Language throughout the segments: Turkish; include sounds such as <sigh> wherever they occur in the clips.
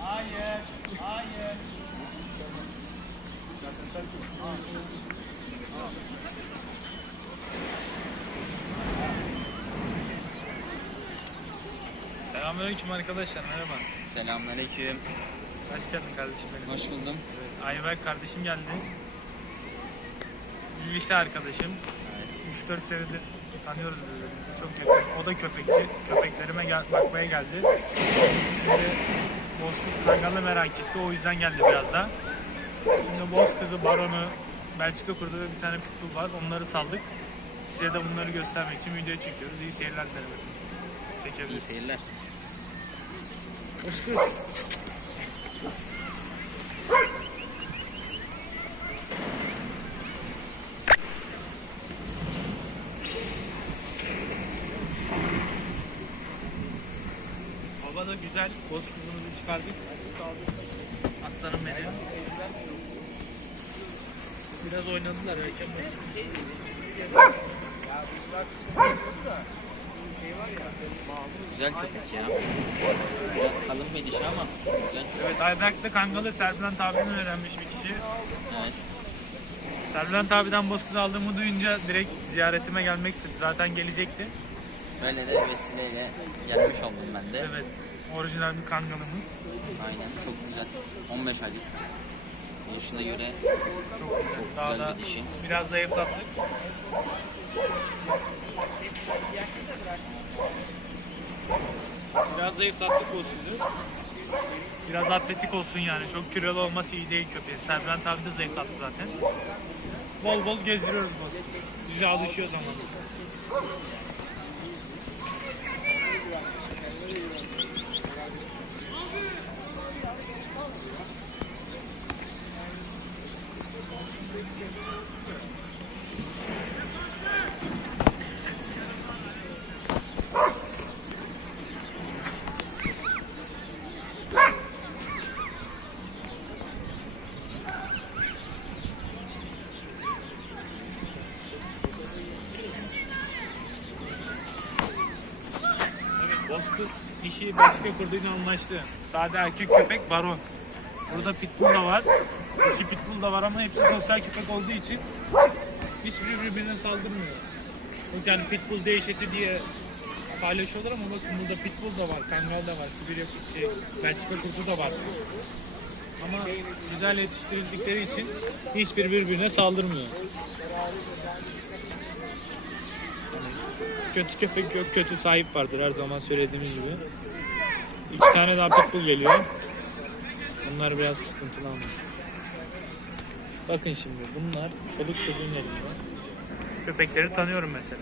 Hayır, hayır. Selamünaleyküm arkadaşlar, merhaba. Selamünaleyküm. Hoş geldin kardeşim benim. Hoş buldum. Evet, Ayberk kardeşim geldi. Lise arkadaşım. Evet. 3-4 senedir tanıyoruz birbirimizi çok yakın. O da köpekçi. Köpeklerime gel bakmaya geldi. Şimdi Bozkız Kangal'ı merak etti. O yüzden geldi biraz da. Şimdi Bozkız'ı, Baron'u, Belçika kurdu ve bir tane pitbull var. Onları saldık. Size de bunları göstermek için video çekiyoruz. İyi seyirler dilerim. İyi Çekebiliriz. seyirler. Bozkız. Hava da güzel. Boz kuzumuzu çıkardık. Aslanım benim. Biraz oynadılar erken başladı. Güzel köpek ya. Biraz kalın bir dişi ama güzel köpek. Evet Ayberk'te Kangalı Serbilen abiden öğrenmiş bir kişi. Evet. Serbilen abiden bozkız aldığımı duyunca direkt ziyaretime gelmek istedi. Zaten gelecekti. Böyle de vesileyle gelmiş oldum ben de. Evet. Orijinal bir kangalımız. Aynen çok güzel. 15 aylık. Oluşuna göre Çok güzel. Çok Daha güzel da bir dişi. biraz zayıflattık. Biraz zayıflattık bozkızı. Biraz atletik olsun yani. Çok kilolu olması iyi değil köpeğin. Serbilen abi de zayıflattı zaten. Bol bol gezdiriyoruz bozkızı. Bize alışıyor zaman. Evet, Bozkız dişi Belçika kurduyla anlaştı. Sade erkek köpek baron. Burada pitbull da var. Dişi pitbull da var ama hepsi sosyal köpek olduğu için hiçbiri birbirine saldırmıyor. Yani pitbull değiş eti diye paylaşıyorlar ama bakın burada pitbull da var, kangal da var, Sibirya şey, Belçika kurdu da var. Ama güzel yetiştirildikleri için hiçbir birbirine saldırmıyor. kötü köpek yok, kötü sahip vardır her zaman söylediğimiz gibi. İki tane daha pitbull geliyor. Bunlar biraz sıkıntılı ama. Bakın şimdi bunlar çoluk çocuğun elinde. Köpekleri tanıyorum mesela.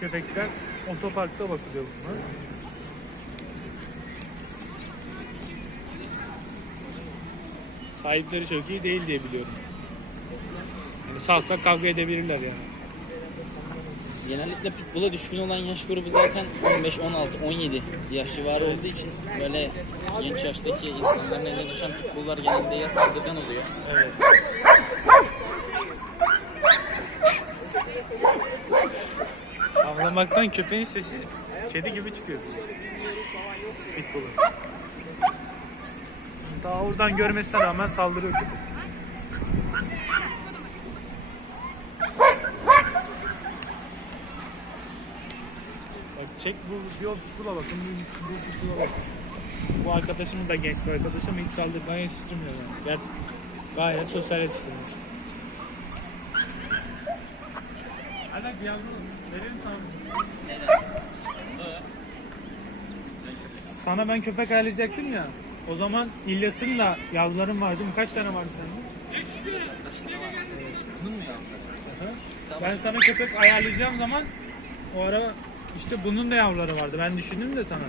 Köpekler otoparkta bakılıyor bunlar. Sahipleri çok iyi değil diye biliyorum. Yani salsak kavga edebilirler yani. Genellikle pitbull'a düşkün olan yaş grubu zaten 15, 16, 17 yaş civarı olduğu için böyle genç yaştaki insanların eline düşen pitbull'lar genelde ya saldırgan oluyor. Evet. Avlamaktan köpeğin sesi kedi gibi çıkıyor. Pitbull'un. Daha oradan görmesine rağmen saldırıyor köpek. Çek bu bir o pitbull'a bakın bir bu pitbull'a bakın. Bu arkadaşımız da genç bir arkadaşım hiç saldırmaya yetiştirmiyor yani. Gel, gayet sosyal yetiştirmiş. Yavrum verelim sana. Sana ben köpek ayarlayacaktım ya. O zaman İlyas'ın da yavruların vardı mı? Kaç tane vardı sende? Bunun mu. Ben sana köpek ayarlayacağım zaman o ara işte bunun da yavruları vardı. Ben düşündüm de sana. <laughs>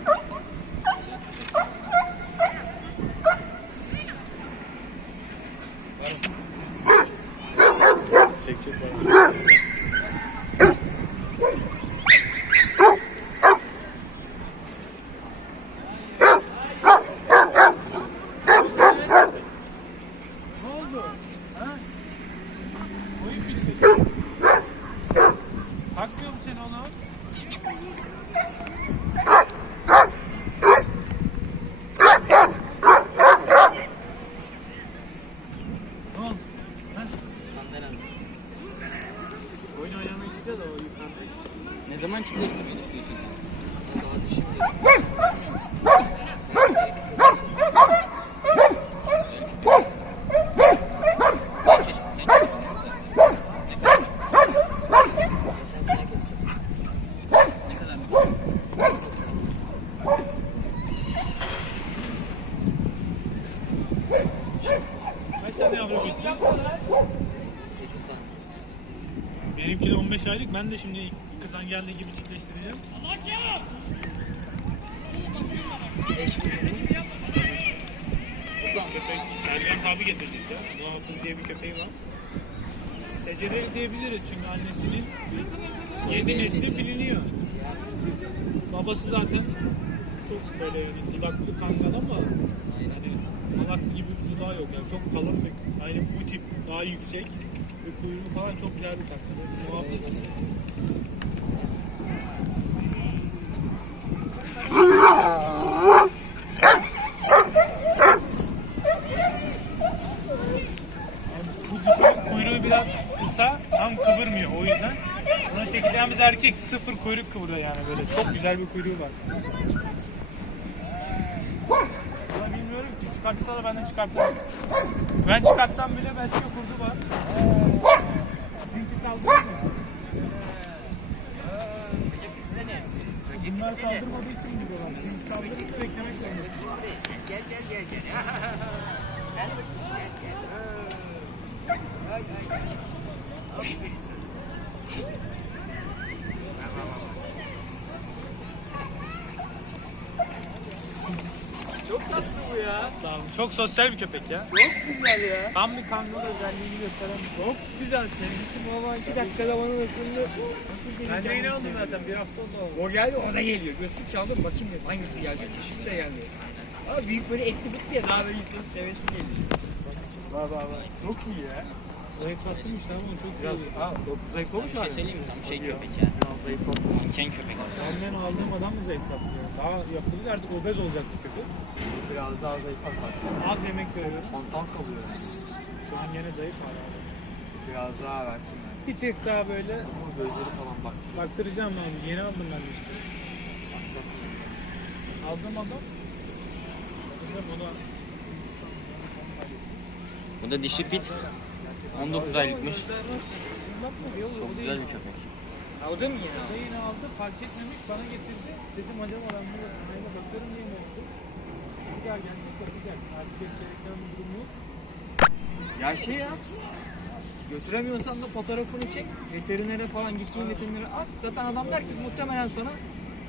Çek çek bana. Ne oldu? Ha? Oyun bitti. Takmıyor mu seni onu? Önder abi. Oyun oynamak istiyor da o yukarıda. Ne zaman çiftleştirmeyi düşünüyorsun? Daha düşünmüyorum. Kesin sen kesin. Geçen sene kestim. Ne kadar mı? Kaç tane yavru bitti? 8 tane. Benimki de 15 aylık. Ben de şimdi kızan geldiği gibi çiftleştireceğim. Eş mi? Buradan. Köpek Sergen abi getirdik ya. Muhafız diye bir köpeği var. Secereli diyebiliriz çünkü annesinin 7 nesli biliniyor. Babası zaten çok böyle yani dudaklı kangal ama yani malak gibi bir dudağı yok yani çok kalın bir aynı bu tip daha yüksek kuyruğu falan çok güzel bir kangal. Muhafız kuyruğu biraz kısa, tam kıvırmıyor o yüzden. Ona çekeceğimiz erkek sıfır kuyruk kıvırıyor yani böyle. Çok güzel bir kuyruğu var. Ama bilmiyorum ki çıkartsa da ben de çıkartırım. Ben çıkartsam bile belki kurdu var. Mı? Bunlar saldırmadığı için gidiyorlar. Çünkü saldırınca beklemek zorunda. <laughs> Çok tatlı bu ya. Tamam, çok sosyal bir köpek ya. Çok güzel ya. Tam bir kangal özelliğini gösteren bir şey. Çok güzel. Sevgisi baba 2 dakikada bana ısındı. Nasıl geliyor? Ben de yeni aldım zaten bir hafta oldu. O geldi o da geliyor. Islık çaldım bakayım dedim hangisi gelecek. İkisi de geldi. Ama büyük böyle etli bitli ya daha böyle insanın sevesi geliyor. Var var var. Çok iyi ya. Zayıflattım işte ama çok Biraz ha zayıflamış şey söyleyeyim mi? Tam şey köpek ya. Biraz zayıflamış. Manken köpek olsun. Benden aldığım adam mı zayıflattı? Daha yapıldı artık obez olacaktı köpek. Biraz daha zayıflamış. Az yemek veriyorum. Kontan kalıyor. Şu an gene zayıf hala. Biraz daha versinler. Bir tık daha böyle Ama gözleri falan bak. baktıracağım ben. Yeni aldım ben işte. Aldığım adam. Bu da dişi pit. 19 aylıkmış. Çok güzel bir köpek. Da mı O da yine aldı fark etmemiş bana getirdi. Dedim acaba ben bunu aynı bakarım diye mi oldu? Bir gel gelecek ya bir gel. Artık gereken bir durum yok. Ya şey ya. Götüremiyorsan da fotoğrafını çek. Veterinere falan gittiğin veterinere at. Zaten adam der ki muhtemelen sana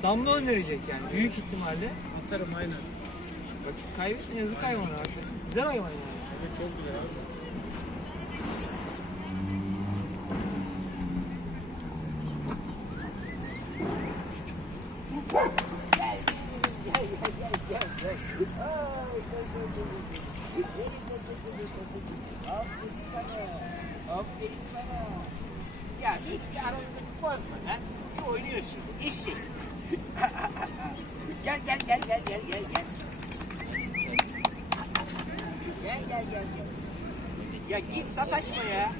damla önerecek yani. Büyük ihtimalle. Atarım aynen. Vakit kaybetme yazık hayvana. aslında. Güzel hayvan yani. Evet çok güzel abi. Aferin sana. Ya git bir aranızı bozma lan. Bir oynuyorsun. Eşek. gel gel gel gel gel gel gel. Gel gel gel gel. Ya git sataşma ya.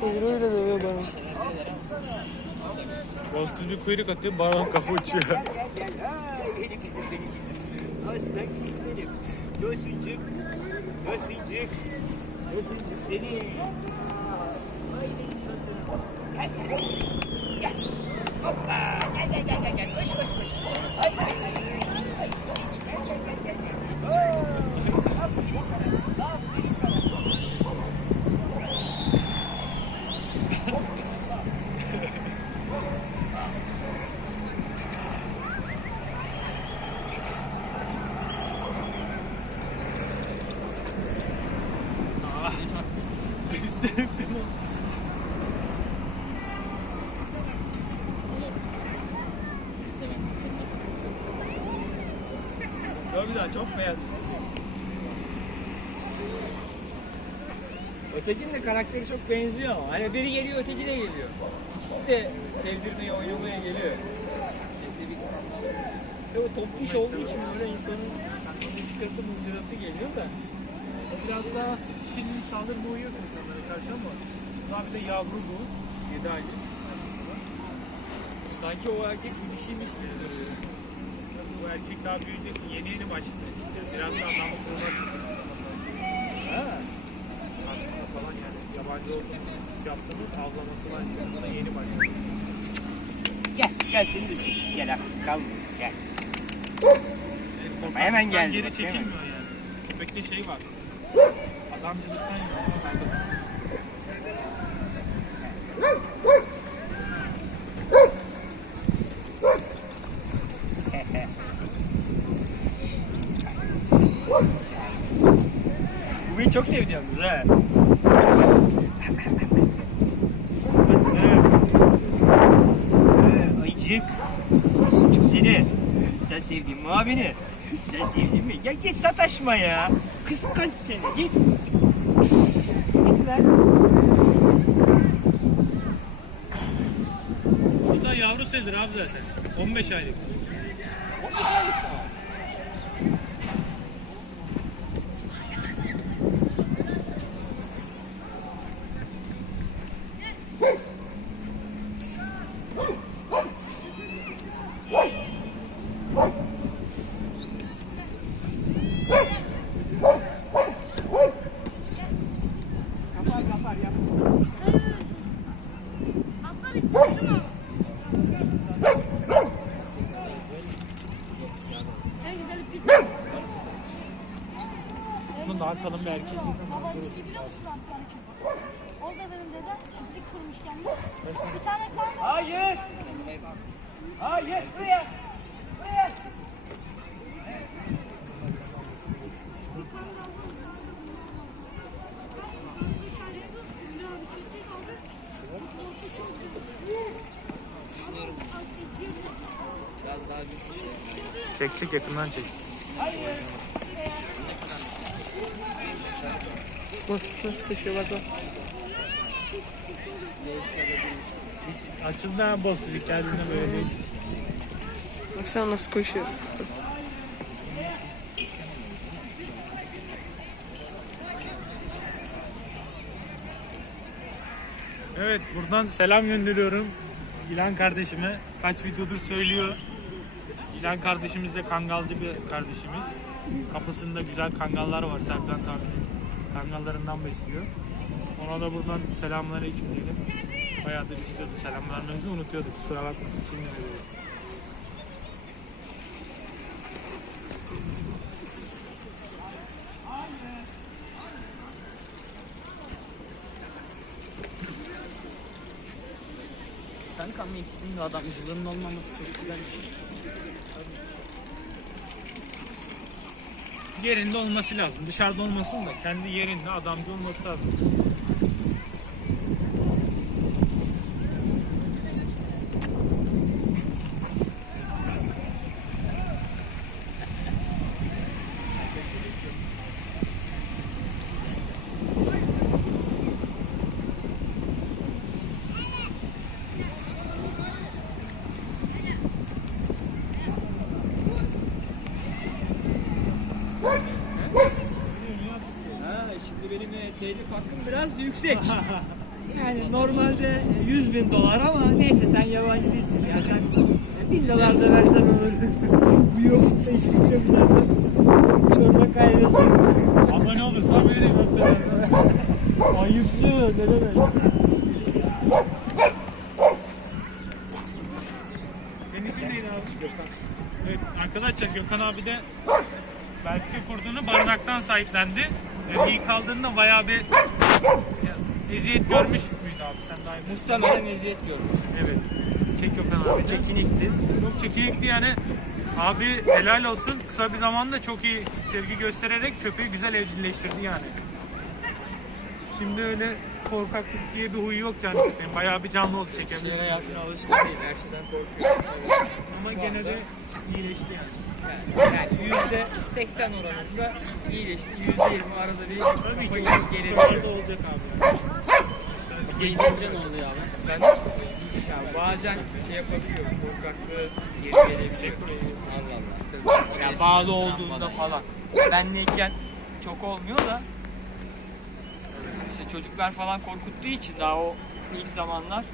Kuyruğuyla dövüyor bana. Bozkız bir kuyruk atıyor, balon kafa uçuyor. <laughs> Gel gel gel. Ay benim kızım benim kızım. Aslan kızım benim. Yosuncuk. Yosuncuk. Yosuncuk seni. Ay benim kızım. Gel gel. Gel. Hoppa. Gel gel gel gel. gel. Koş koş koş. Ay ay ay. Ay gel gel gel gel. gel. Oo. Aferin sana. Aferin sana. İsterim seni. Çok beyaz. Ötekinin de karakteri çok benziyor ama. Hani biri geliyor, öteki de geliyor. İkisi de sevdirmeye, oynamaya geliyor. Ve o top diş olduğu için böyle insanın sıkası mıncırası geliyor da. O biraz daha dişinin saldırma huyu yok insanlara karşı ama daha bir de yavru bu. 7 aylık. Sanki o erkek bir dişiymiş gibi duruyor. Bu erkek daha büyüyecek. Yeni yeni başladı. Biraz daha namuslu Ha. Aslında falan yani. Yabancı olduğumuz yaptığımız avlaması var. Buna yeni başladı. Gel, gel seni de. Gel abi, kalmasın. Gel. Yani Hemen geldi Geri çekilmiyor yani. Köpekte şey var. Saygıdan. Bugün çok sevdi yalnız ha. Ayıcık. Sucuk seni. Sen sevdin mi abini? Sen sevdin mi? Ya git sataşma ya. Kıskanç seni. Git. Bu da yavru sayılır abi zaten. 15 aylık. Bir erkeği. Babası biliyor musun atları kim? Orada benim dedem çiftlik kurmuş kendine. Bir tane kanka. Hayır. Hayır. Buraya. Buraya. Biraz daha büyüsün şey. Çek çek yakından çek. Baskısına sıkışıyor bak. Açıldı ha boz kızık geldiğinde böyle değil. Baksana nasıl koşuyor. Evet buradan selam gönderiyorum İlhan kardeşime. Kaç videodur söylüyor. İlhan kardeşimiz de kangalcı bir kardeşimiz. Kapısında güzel kangallar var Serkan abinin kangallarından besliyor. Ona da buradan selamünaleyküm diyelim. Bayağıdır istiyordu selam vermemizi unutuyordu. Kusura bakmasın şimdi veriyorum. Kankam ikisinin de adamcılığının olmaması çok güzel bir şey. Yerinde olması lazım. Dışarıda olmasın da kendi yerinde adamcı olması lazım. Ha, şimdi benim e, telif hakkım biraz yüksek. <laughs> Yani normalde 100 bin dolar ama neyse sen yabancı değilsin ya sen e, bin dolar da versen olur. Bu yoklukta iş gücüm zaten. Çorba kaynasın. Abone olursan vereyim mesela. Ayıplı ne demek. Senin isim neydi abi? Gökhan. Evet arkadaşlar Gökhan abi de Belçika kurdunu barınaktan sahiplendi. Yani ilk aldığında bayağı bir eziyet görmüş müydü abi? Sen daha iyi bilirsin. Muhtemelen eziyet görmüş. Evet. Çek Gökhan abi. Çekinikti. Çok çekinikti yani. Abi helal olsun. Kısa bir zamanda çok iyi sevgi göstererek köpeği güzel evcilleştirdi yani. Şimdi öyle korkaklık diye bir huyu yok yani köpeğin. Bayağı bir canlı oldu Şehir çekebilirsin. hayatına alışkın değil. Her şeyden korkuyor. Ama gene de iyileşti yani. Yani yüzde 80 oranında iyileşti. Yüzde 20 arada bir Tabii kafayı ki. gelebiliyor. Böyle de olacak abi. Geçince ne oluyor abi? Ben ya bazen şey yapabiliyor, korkaklığı geri gelebilecek. Allah Allah. Ya bağlı olduğunda falan. Benleyken çok olmuyor da çocuklar falan korkuttuğu için daha o ilk zamanlar.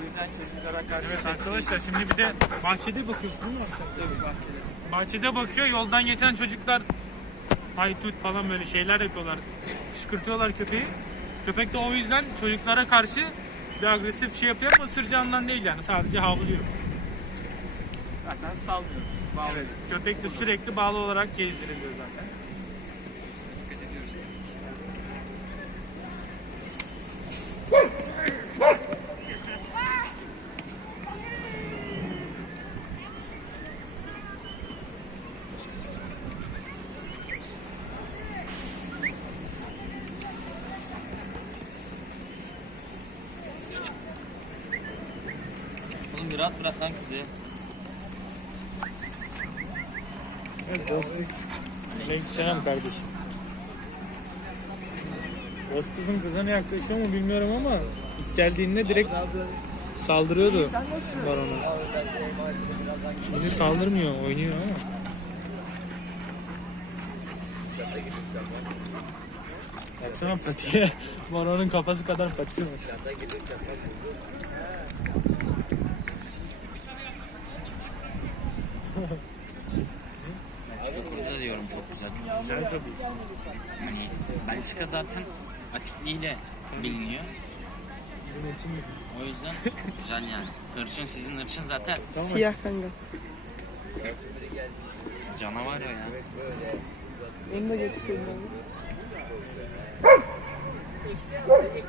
O yüzden çocuklara karşı Evet arkadaşlar şimdi bir de bahçede bakıyorsun değil mi? şey- Tabii bahçede. Bahçede bakıyor yoldan geçen çocuklar haytut falan böyle şeyler yapıyorlar. Kışkırtıyorlar köpeği. Köpek de o yüzden çocuklara karşı bir agresif şey yapıyor ama ısıracağından değil yani sadece havlıyor. Zaten sallıyoruz. Bağlıyoruz. Köpek de sürekli bağlı olarak gezdiriliyor zaten. Bir rahat bırak lan kızı. Evet Bozkız. Aleykümselam kardeşim. Bozkız'ın kızına yaklaşıyor mu bilmiyorum ama ilk geldiğinde direkt saldırıyordu var ona. Şimdi saldırmıyor, oynuyor ama. Baksana patiye. <laughs> Baron'un kafası kadar patisi var. Burada diyorum çok güzel. Güzel tabii. Hani Belçika zaten atikliğiyle biliniyor. Bizim için mi? O yüzden güzel yani. Hırçın sizin hırçın zaten Siyah kanka. canavar ya. Onu da getirseydin abi.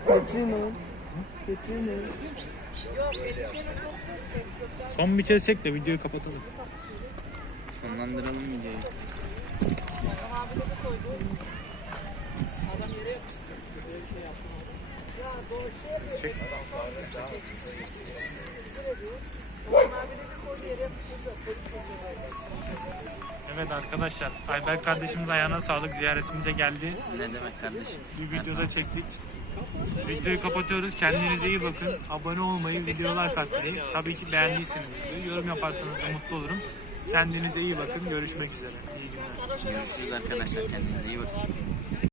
Getirin oğlum. Getirin oğlum. Son bir kez çek de videoyu kapatalım. Sonlandıralım videoyu. Evet arkadaşlar, Ayber kardeşimiz ayağına sağlık ziyaretimize geldi. Ne demek kardeşim? Bir videoda çektik. Videoyu kapatıyoruz. Kendinize iyi bakın. Abone olmayı, videolar katmayı. Tabii ki beğendiyseniz yorum yaparsanız da mutlu olurum. Kendinize iyi bakın. Görüşmek üzere. İyi günler. Görüşürüz arkadaşlar. Kendinize iyi bakın.